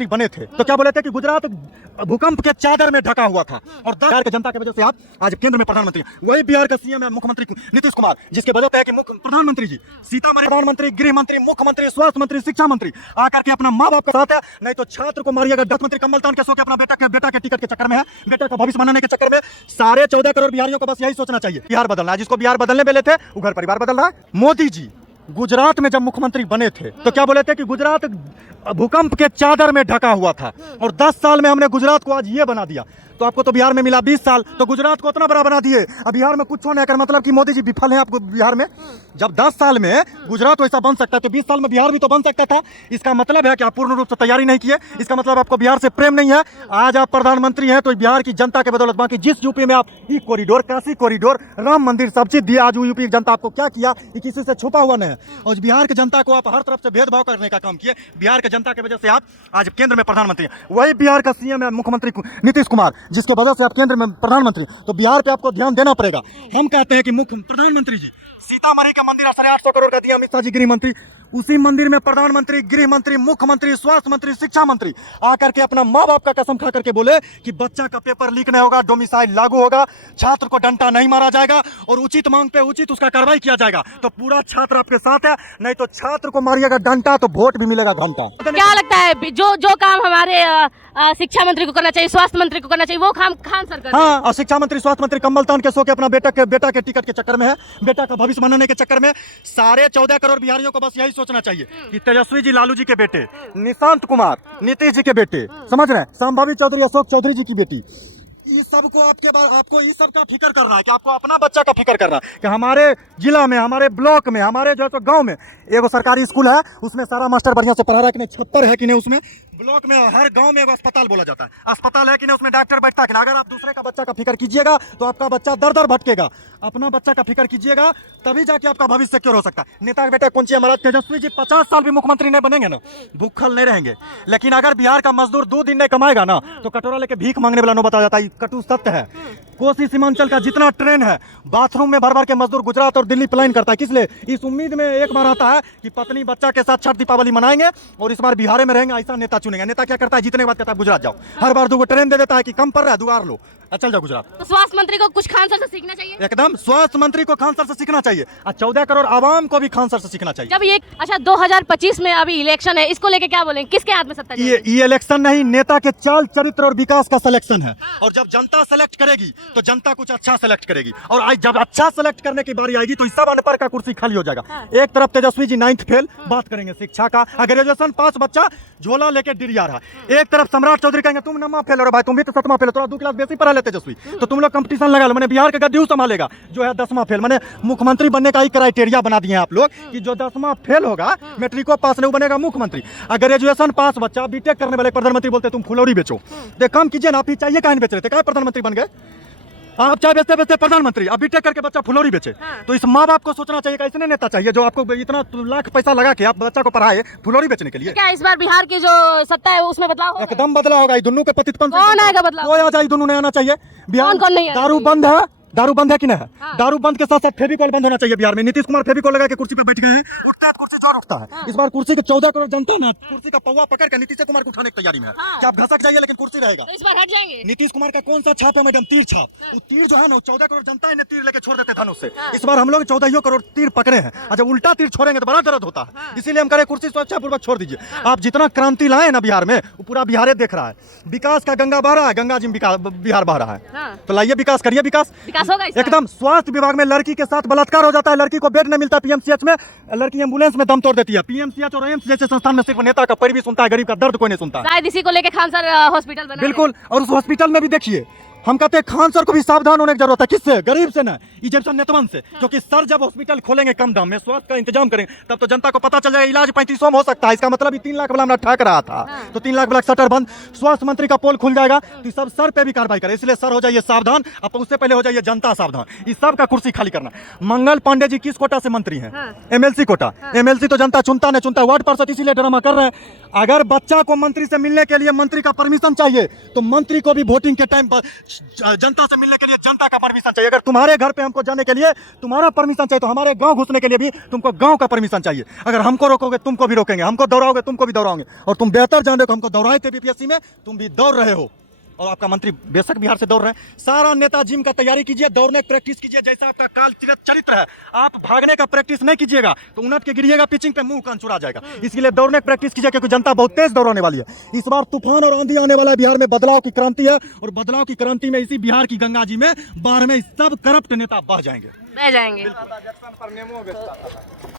मुख्यमंत्री बने थे तो क्या बोले थे कि गुजरात भूकंप के चादर में ढका हुआ था और बिहार की जनता की वजह से आप आज केंद्र में प्रधानमंत्री हैं। वही बिहार का सीएम है मुख्यमंत्री नीतीश कुमार, जिसके वजह है कि प्रधानमंत्री जी सीतामढ़ी प्रधानमंत्री, गृह मंत्री, मुख्यमंत्री, स्वास्थ्य मंत्री, शिक्षा मंत्री आकर के अपना माँ बाप का साथ है, नहीं तो छात्र को मारिएगा। दस मंत्री कमल तान के सो के अपना बेटा के टिकट के चक्कर में है, बेटा का भविष्य बनाने के चक्कर में सारे 14 करोड़ बिहारियों को बस यही सोचना चाहिए बिहार बदलना है। जिसको बिहार बदलने वाले थे वो घर परिवार बदल रहा है। मोदी जी गुजरात में जब मुख्यमंत्री बने थे तो क्या बोले थे कि गुजरात भूकंप के चादर में ढका हुआ था और 10 साल में हमने गुजरात को आज ये बना दिया। तो आपको तो बिहार में मिला 20 साल, तो गुजरात को उतना बड़ा बना दिए। अब बिहार में कुछ होने का मतलब कि मोदी जी विफल हैं आपको बिहार में। जब 10 साल में गुजरात वैसा बन सकता है तो 20 साल में बिहार भी तो बन सकता था। इसका मतलब है कि आप पूर्ण रूप से तैयारी नहीं किए। इसका मतलब आपको बिहार से प्रेम नहीं है। आज आप प्रधानमंत्री हैं तो बिहार की जनता के बदौलत, बाकी जिस यूपी में आप ई कॉरिडोर, काशी कॉरिडोर, राम मंदिर सब चीज दिया, आज यूपी की जनता आपको क्या किया ये किसी से छुपा हुआ नहीं है। और बिहार की जनता को आप हर तरफ से भेदभाव करने का काम किए। बिहार की जनता की वजह से आप आज केंद्र में प्रधानमंत्री हैं। वही बिहार का सीएम है मुख्यमंत्री नीतीश कुमार, जिसकी वजह से आप केंद्र में प्रधानमंत्री। तो बिहार पे आपको ध्यान देना पड़ेगा। हम कहते हैं कि मुख्य प्रधानमंत्री जी सीतामढ़ी का मंदिर 850 करोड़ का दिया अमित शाह जी गृह मंत्री, उसी मंदिर में प्रधानमंत्री, गृह मंत्री, मुख्यमंत्री, स्वास्थ्य मंत्री, शिक्षा मंत्री आकर के अपना माँ बाप का कसम खा करके बोले कि बच्चा का पेपर लीक नहीं होगा, डोमिसाइल लागू होगा, छात्र को डंडा नहीं मारा जाएगा और उचित मांग पे उचित उसका कार्रवाई किया जाएगा। तो पूरा छात्र आपके साथ है, नहीं तो छात्र को मारिएगा डंडा तो वोट भी मिलेगा घंटा। क्या लगता है जो काम हमारे शिक्षा मंत्री को करना चाहिए, स्वास्थ्य मंत्री को करना चाहिए, वो काम खान सर कर? हाँ, और शिक्षा मंत्री, स्वास्थ्य मंत्री कमल तान के सो के अपना बेटा के टिकट के चक्कर में है, बेटा का भविष्य बनाने के चक्कर में सारे 14 करोड़ बिहारियों को बस यही सोचना चाहिए कि तेजस्वी जी लालू जी के बेटे, निशांत कुमार नीतीश जी के बेटे, समझ रहे हैं, संभावी चौधरी, अशोक चौधरी जी की बेटी, इस सब को आपको इस सब का फिक्र करना है कि आपको अपना बच्चा का फिक्र करना है कि हमारे जिला में, हमारे ब्लॉक में, हमारे जो है गांव में एगो सरकारी स्कूल है, उसमें सारा मास्टर बढ़िया से पढ़ा रहा है कि नहीं, छप्पर है कि नहीं, उसमें ब्लॉक में हर गांव में एगो अस्पताल बोला जाता है, अस्पताल है कि नहीं, उसमें डॉक्टर बैठता है कि नहीं। अगर आप दूसरे का बच्चा का फिक्र कीजिएगा तो आपका बच्चा दर दर भटकेगा। अपना बच्चा का फिक्र कीजिएगा तभी जाके आपका भविष्य सिक्योर हो सकता है। नेता के बेटा कौन सी हमारा तेजस्वी जी 50 साल भी मुख्यमंत्री नहीं बनेंगे ना, भूखल नहीं रहेंगे। लेकिन अगर बिहार का मजदूर 2 दिन नहीं कमाएगा ना तो कटोरा लेके भीख मांगने वाला नो बताया जाता है। कटु सत्य है। कोसी सीमांचल का जितना ट्रेन है, बाथरूम में भर भर के मजदूर गुजरात और दिल्ली प्लान करता है। किस लिए? इस उम्मीद में एक बार आता है कि पत्नी बच्चा के साथ छठ दीपावली मनाएंगे और इस बार बिहार में रहेंगे, ऐसा नेता चुनेंगे। नेता क्या करता है, जीतने के बाद कहता है गुजरात जाओ, हर बार 2 ट्रेन दे देता है कि कम पड़ रहा है, 2 और लो, चल जाओ गुजरात। तो स्वास्थ्य मंत्री को कुछ खान सर से सीखना चाहिए। एकदम स्वास्थ्य मंत्री को खान सर से सीखना चाहिए और 14 करोड़ आवाम को भी खान सर से सीखना चाहिए। जब ये 2025 में अभी इलेक्शन है, इसको लेके क्या बोलेंगे, किसके हाथ में सत्ता है? ये इलेक्शन नहीं, नेता के चाल चरित्र और विकास का सिलेक्शन है। और जब जनता सेलेक्ट करेगी तो जनता कुछ अच्छा सेलेक्ट करेगी और आज जब अच्छा सेलेक्ट करने की बारी आएगी तो इस सब अनपढ़ का कुर्सी खाली हो जाएगा। एक तरफ तेजस्वी जी 9th फेल, बात करेंगे शिक्षा का, ग्रेजुएशन पास बच्चा झोला लेके डिरिया रहा। एक तरफ सम्राट चौधरी कहेंगे तुम 9वां फेल हो भाई, तुम भी तो 7वां फेल हो, थोड़ा 2 क्लास बेसी पढ़ा ले तेजस्वी, तो तुम लोग कंपटीशन लगा लो। मैंने बिहार का गद्दी संभालेगा जो है 10वां फेल। मैंने मुख्यमंत्री बनने का ही क्राइटेरिया बना दिए हैं आप लोग कि जो 10वां फेल होगा, मैट्रिको पास नहीं बनेगा मुख्यमंत्री। अगर ग्रेजुएशन पास बच्चा बीटेक करने वाले प्रधानमंत्री बोलते तुम फुलौरी बेचो, तो काम कीजिए ना, आप ही चाहिए कहीं बेच रहे थे, क्या प्रधानमंत्री बन गए आप? चाय बेचते बेचते प्रधानमंत्री, अब बीटेक करके बच्चा फुलौरी बेचे। तो इस माँ बाप को सोचना चाहिए कि ऐसे नेता चाहिए जो आपको इतना लाख पैसा लगा के आप बच्चा को पढ़ाए फुलौरी बेचने के लिए। क्या इस बार बिहार की जो सत्ता है उसमें बदलाव होगा? एकदम बदलाव होगा। दोनों के पतितपन कौन आएगा बदलाव? कोई आ जाए, दोनों नहीं आना चाहिए। बिहार कौन नहीं दारू बंद है, दारू बंद है कि नहीं है? दारू बंद के साथ साथ फेविकॉल बंद होना चाहिए बिहार में। नीतीश कुमार फेविकॉल लगा के कुर्सी पे बैठ गए हैं, उठता है कुर्सी जोर उठता है। इस बार कुर्सी के 14 करोड़ जनता ना कुर्सी का पौवा पकड़ के नीतीश कुमार को उठाने की तैयारी में है कि आप घसक जाइए लेकिन कुर्सी रहेगा। तो इस बार हट जाएंगे। नीतीश कुमार का कौन सा छाप है मैडम? तीर छाप। वो तीर जो है ना 14 करोड़ जनता इन्हें तीर लेके छोड़ देते धनुष से। इस बार हम लोग 14 करोड़ तीर पकड़े हैं और जब उल्टा तीर छोड़ेंगे तो बड़ा दर्द होता है। इसीलिए हम करें कुर्सी स्वेच्छापूर्वक छोड़ दीजिए। आप जितना क्रांति लाए ना बिहार में वो पूरा बिहार देख रहा है। विकास का गंगा बह रहा है, गंगा जी बिहार बह रहा है। तो लाइए विकास करिए, विकास होगा एकदम। स्वास्थ्य विभाग में लड़की के साथ बलात्कार हो जाता है, लड़की को बेड नहीं मिलता पीएमसीएच में, लड़की एम्बुलेंस में दम तोड़ देती है। पीएमसीएच और एम्स जैसे संस्थान में सिर्फ नेता का पैर भी सुनता है, गरीब का दर्द कोई नहीं सुनता। शायद इसी को लेके खान सर हॉस्पिटल बना बिल्कुल। और उस हॉस्पिटल में भी देखिए, हम कहते हैं खान सर को भी सावधान होने की जरूरत है। किससे? गरीब से ना, इजिप्शियन नेतवन से। क्योंकि सर जब हॉस्पिटल खोलेंगे कम दाम में, स्वास्थ्य का इंतजाम करेंगे, तब तो जनता को पता चल जाएगा इलाज 3500 में हो सकता है। इसका मतलब 3 लाख वाला हमने ठग रहा था, तो 3 लाख वाला शटर बंद, स्वास्थ्य मंत्री का पोल खुल जाएगा, तो सब सर पे भी कार्रवाई करे। इसलिए सर हो जाइए सावधान, अब उससे पहले हो जाइए जनता सावधान। इस सब का कुर्सी खाली करना। मंगल पांडे जी किस कोटा से मंत्री हैं? एमएलसी कोटा। एमएलसी तो जनता चुनता नहीं चुनता, वार्ड पार्षद इसीलिए ड्रामा कर रहे हैं। अगर बच्चा को मंत्री से मिलने के लिए मंत्री का परमिशन चाहिए तो मंत्री को भी वोटिंग के टाइम पर जनता से मिलने के लिए जनता का परमिशन चाहिए। अगर तुम्हारे घर पे हमको जाने के लिए तुम्हारा परमिशन चाहिए तो हमारे गांव घुसने के लिए भी तुमको गांव का परमिशन चाहिए। अगर हमको रोकोगे तुमको भी रोकेंगे, हमको दौड़ाओगे तुमको भी दौड़ाओगे। और तुम बेहतर जान रहे हो, हमको दौड़ाए थे बीपीएससी में, तुम भी दौड़ रहे हो और आपका मंत्री बेशक बिहार से दौड़ रहे हैं। सारा नेता जिम का तैयारी कीजिए, दौड़ने की प्रैक्टिस कीजिए, जैसा आपका काल चरित्र है। आप भागने का प्रैक्टिस नहीं कीजिएगा तो उन्नत के गिरिएगा, पिचिंग पे मुंह कान चुरा जाएगा। इसलिए दौड़ने की प्रैक्टिस कीजिए, क्योंकि जनता बहुत तेज दौड़ने वाली है। इस बार तूफान और आंधी आने वाला है। बिहार में बदलाव की क्रांति है और बदलाव की क्रांति में इसी बिहार की गंगा जी में बाढ़ में सब करप्ट नेता बह जाएंगे।